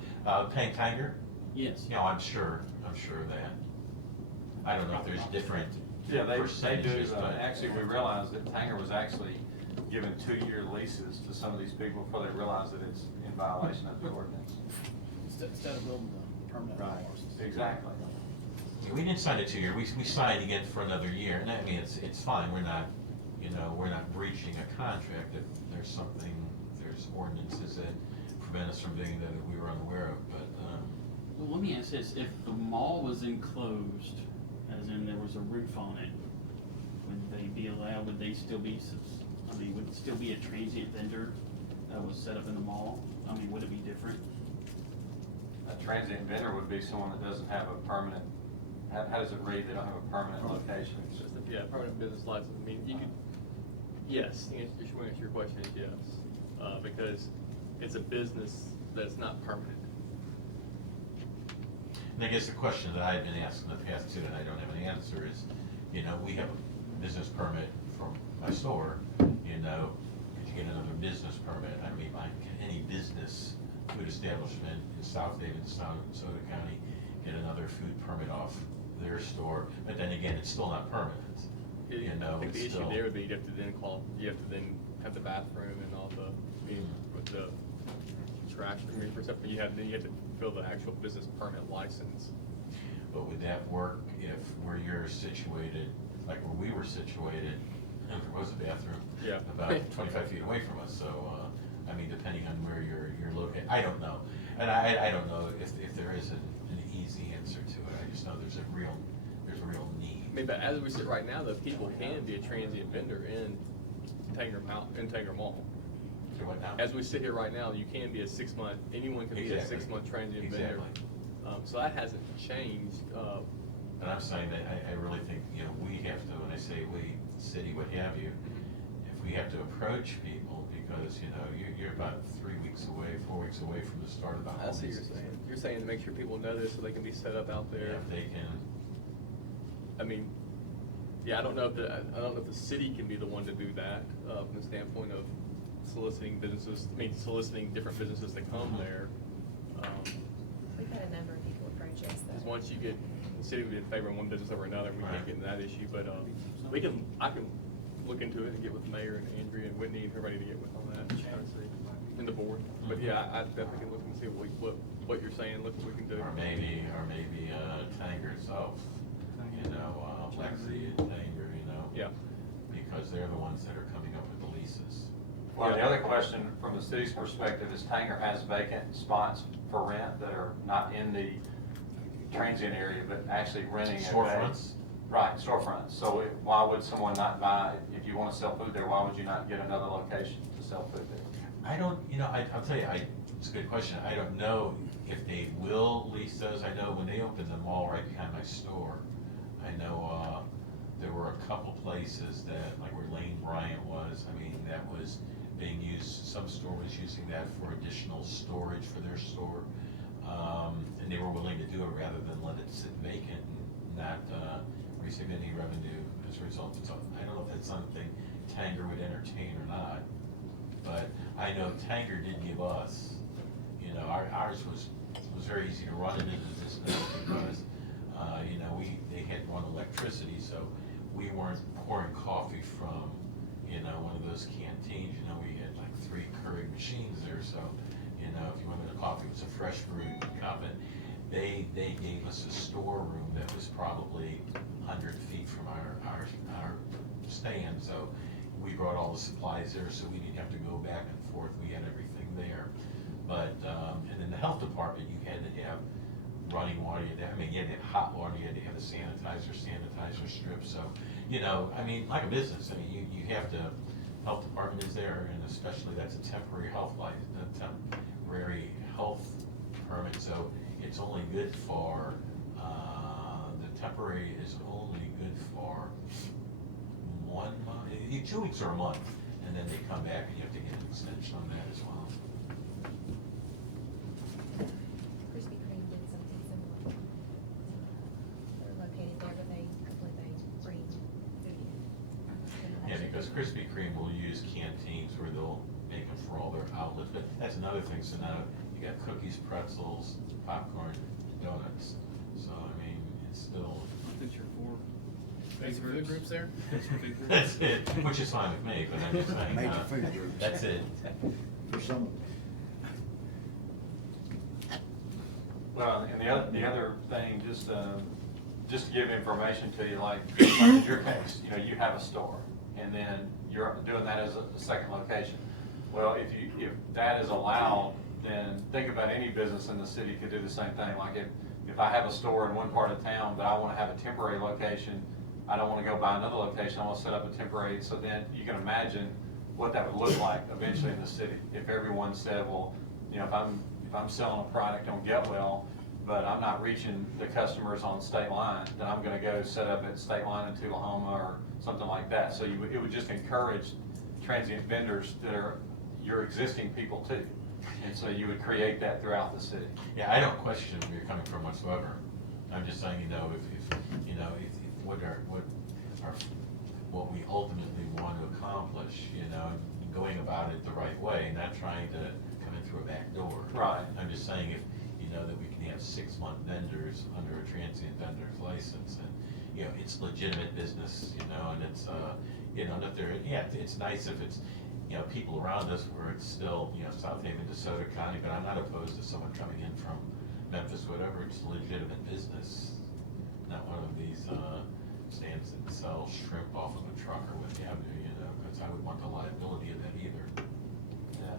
paying Tiger, Yes. you know, I'm sure of that. I don't know if there's different Yeah, they do, percentages, but. actually, we realized that Tanger was actually giving 2-year leases to some of these people before they realized that it's in violation of the ordinance. Instead of building the permanent license. Exactly. Yeah, we didn't sign a 2-year, we signed again for another year, and I mean, it's fine, we're not, you know, we're not breaching a contract if there's ordinances that prevent us from doing that we were unaware of, but, Well, let me ask this, if the mall was enclosed as in there was a roof on it, would they be allowed, would they still be, would it still be a transient vendor that was set up in the mall? I mean, would it be different? A transient vendor would be someone that doesn't have a permanent, how does it read, they don't have a permanent location? It's just a, yeah, permanent business license. I mean, you could, yes, the answer to your question is yes, because it's a business that's not permanent. And I guess the question that I've been asked in the past too, and I don't have an answer, is, you know, we have a business permit from my store, you know, could you get another business permit? I mean, like, any business, food establishment in Southaven, Soda County, get another food permit off their store, but then again, it's still not permanent. You know, I think the it's issue still. there would be you have to then have the bathroom and all the, with the trash removal stuff, but you have to fill the actual business permit license. But would that work if where you're situated, like where we were situated, and there was a bathroom Yeah. about 25 feet away from us, so, I mean, depending on where you're located, I don't know. And I don't know if there is an easy answer to it, I just know there's a real need. I mean, but as we sit right now, though, people can be a transient vendor in Tanger Mall. So what now? As we sit here right now, you can be a 6 month, anyone can be a Exactly. 6 month transient vendor. Exactly. So that hasn't changed. And I'm saying that I really think, you know, we have to, when I say we, city, what have you, if we have to approach people, because, you know, you're about 4 weeks away from the start of the That's what holiday you're season. saying. You're saying to make sure people know this so they can be set up out there. If they can, I mean, yeah, I don't know if the city can be the one to do that, from the standpoint of soliciting soliciting different businesses to come there. We've had a number of people approach us Because though. once you get, the city would be in favor of one business over another, we Right. can't get into that issue, but, I can look into it and get with the mayor and Andrea and Whitney and everybody to get with on that, try to see, and the board. But yeah, I definitely can look and see what you're saying, look what we can do. or maybe Tanger itself, you know, Lexi and Tanger, you know. Yeah. Because they're the ones that are coming up with the leases. Well, the other question from the city's perspective is Tanger has vacant spots for rent that are not in the transient area, but actually renting. at Storefronts? Right, storefronts. So why would someone not buy, if you want to sell food there, why would you not get another location to sell food there? I don't, you know, I'll tell you, it's a good question. I don't know if they will lease those. I know when they opened the mall right behind my store, I know, there were a couple places that, like where Lane Bryant was, I mean, that was being used, some store was using that for additional storage for their store. And they were willing to do it rather than let it sit vacant and not, receive any revenue as a result. So I don't know if that's something Tanger would entertain or not. But I know Tanger did give us, you know, ours was very easy to run it into business because, you know, they had run electricity, so we weren't pouring coffee from, you know, one of those canteens. You know, we had like 3 Keurig machines there, so, you know, if you wanted a coffee, it was a fresh brewed cup. And they gave us a storeroom that was probably 100 feet from our stand, so we brought all the supplies there, so we didn't have to go back and forth. We had everything there. But, and in the health department, you had to have running water, you had to have hot water, you had to have a sanitizer strip. So, you know, I mean, like a business, I mean, you have to, health department is there, and especially that's a temporary health permit, so it's only good for, the temporary is only good for 1 month, 2 weeks or a month, and then they come back and you have to get an extension on that as well. Krispy Kreme did something similar. They're located there, but they bring food in. Yeah, because Krispy Kreme will use canteens where they'll make them for all their outlets, but that's another thing, so now you got cookies, pretzels, popcorn, donuts, so I mean, it's still. I think you're for Basic food groups there? That's it, which is fine with me, but I'm just saying, Major food groups. that's it. For some. Well, and the other thing, just to give information to you, like in your case, you know, you have a store, and then you're doing that as a second location. Well, if that is allowed, then think about any business in the city could do the same thing. Like if if I have a store in one part of town, but I wanna have a temporary location, I don't wanna go buy another location, I wanna set up a temporary, so then you can imagine what that would look like eventually in the city. If everyone said, well, you know, if I'm selling a product on Getwell, but I'm not reaching the customers on State Line, then I'm gonna go set up at State Line in Tullahoma or something like that. So it would just encourage transient vendors that are your existing people too. And so you would create that throughout the city. Yeah, I don't question where you're coming from whatsoever. I'm just saying, you know, if you know, if what we ultimately want to accomplish, you know, going about it the right way, not trying to come in through a back door. Right. I'm just saying if, you know, that we can have 6-month vendors under a transient vendor's license and, you know, it's legitimate business, you know, and it's, you know, that they're, yeah, it's nice if it's, you know, people around us where it's still, you know, Southaven, DeSoto County, but I'm not opposed to someone coming in from Memphis, whatever, it's legitimate business, not one of these, stands that sell shrimp off of a truck or what have you, you know, because I would want the liability of that either. Yeah.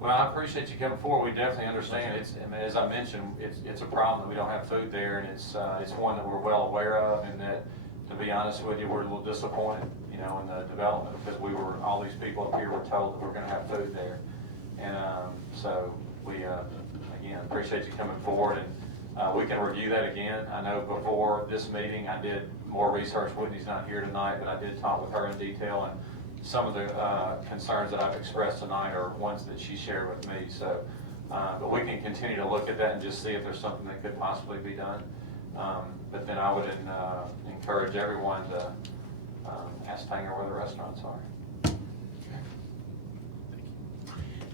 Well, I appreciate you coming forward. We definitely understand. I mean, as I mentioned, it's a problem that we don't have food there, and it's one that we're well aware of, and that, to be honest with you, we're a little disappointed, you know, in the development, because all these people up here were told that we're gonna have food there. And, so we, again, appreciate you coming forward, and, we can review that again. I know before this meeting, I did more research. Whitney's not here tonight, but I did talk with her in detail, and some of the concerns that I've expressed tonight are ones that she shared with me. So, but we can continue to look at that and just see if there's something that could possibly be done. But then I would encourage everyone to ask Tanger where the restaurants are.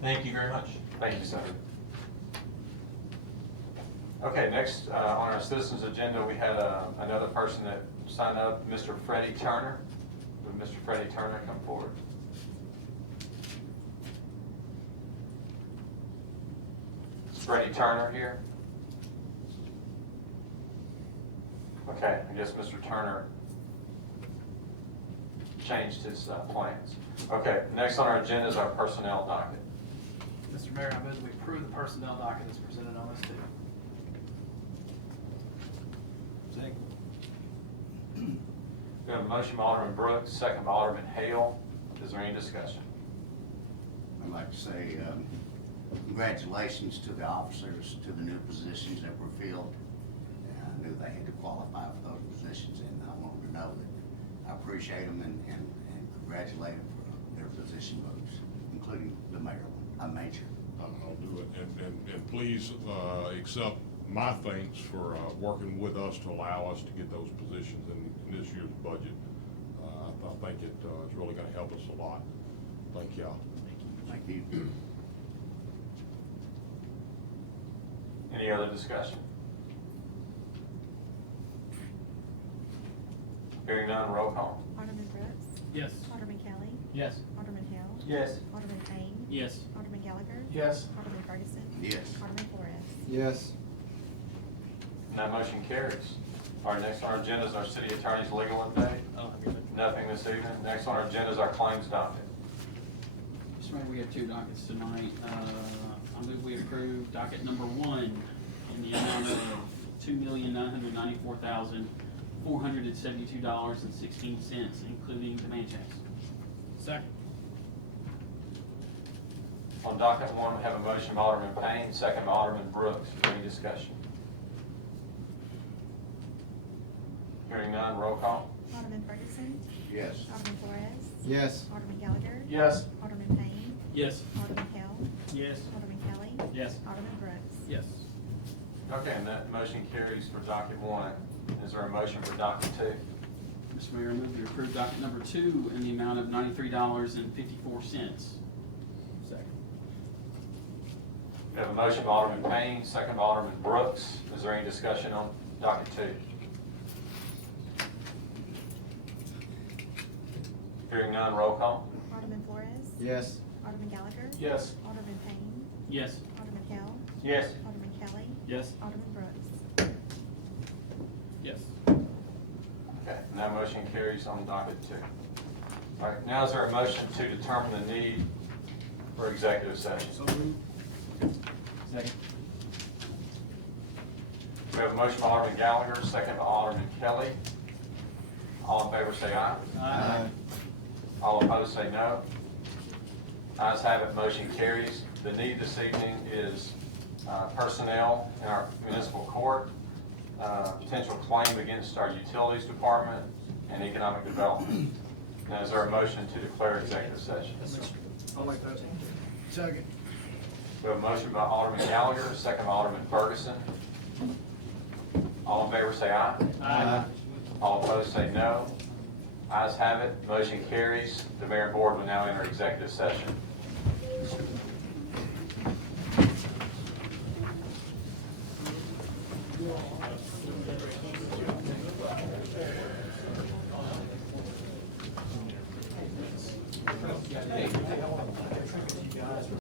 Thank you very much. Thank you, sir. Okay, next on our citizens agenda, we had another person that signed up, Mr. Freddie Turner. Would Mr. Freddie Turner come forward? Is Freddie Turner here? Okay, I guess Mr. Turner changed his plans. Okay, next on our agenda is our personnel docket. Mr. Mayor, I move we approve the personnel docket as presented on this table. We have a motion by Alderman Brooks, second by Alderman Hale. Is there any discussion? I'd like to say congratulations to the officers, to the new positions that were filled. I knew they had to qualify for those positions, and I want them to know that I appreciate them and congratulate them for their position votes, including the mayor one. I made sure. I'll do it, and please accept my thanks for working with us to allow us to get those positions in this year's budget. I think it's really going to help us a lot. Thank y'all. Thank you. Any other discussion? Hearing none, roll call. Alderman Brooks? Yes. Alderman Kelly? Yes. Alderman Hale? Yes. Alderman Payne? Yes. Alderman Gallagher? Yes. Alderman Ferguson? Yes. Alderman Flores? Yes. And that motion carries. All right, next on our agenda is our city attorney's legal update. Nothing this evening. Next on our agenda is our claims docket. Mr. Mayor, we have 2 dockets tonight. I move we approve docket number 1 in the amount of $2,994,472.16, including demand checks. Second. On docket 1, we have a motion by Alderman Payne, second by Alderman Brooks. Any discussion? Hearing none, roll call. Alderman Ferguson? Yes. Alderman Flores? Yes. Alderman Gallagher? Yes. Alderman Payne? Yes. Alderman Hale? Yes. Alderman Kelly? Yes. Alderman Brooks? Yes. Okay, and that motion carries for docket 1. Is there a motion for docket 2? Mr. Mayor, I move we approve docket number 2 in the amount of $93.54. Second. We have a motion by Alderman Payne, second by Alderman Brooks. Is there any discussion on docket 2? Hearing none, roll call. Alderman Flores? Yes. Alderman Gallagher? Yes. Alderman Payne? Yes. Alderman Hale? Yes. Alderman Kelly? Yes. Alderman Brooks? Yes. Okay, and that motion carries on docket 2. All right, now is there a motion to determine the need for executive session? So moved. Second. We have a motion by Alderman Gallagher, second by Alderman Kelly. All in favor say aye. Aye. All opposed say no. Ayes have it, motion carries. The need this evening is personnel in our municipal court, potential claim against our utilities department, and economic development. Now, is there a motion to declare executive session? I'll make that. Second. We have a motion by Alderman Gallagher, second by Alderman Ferguson. All in favor say aye. Aye. All opposed say no. Ayes have it, motion carries. The mayor and board will now enter executive session.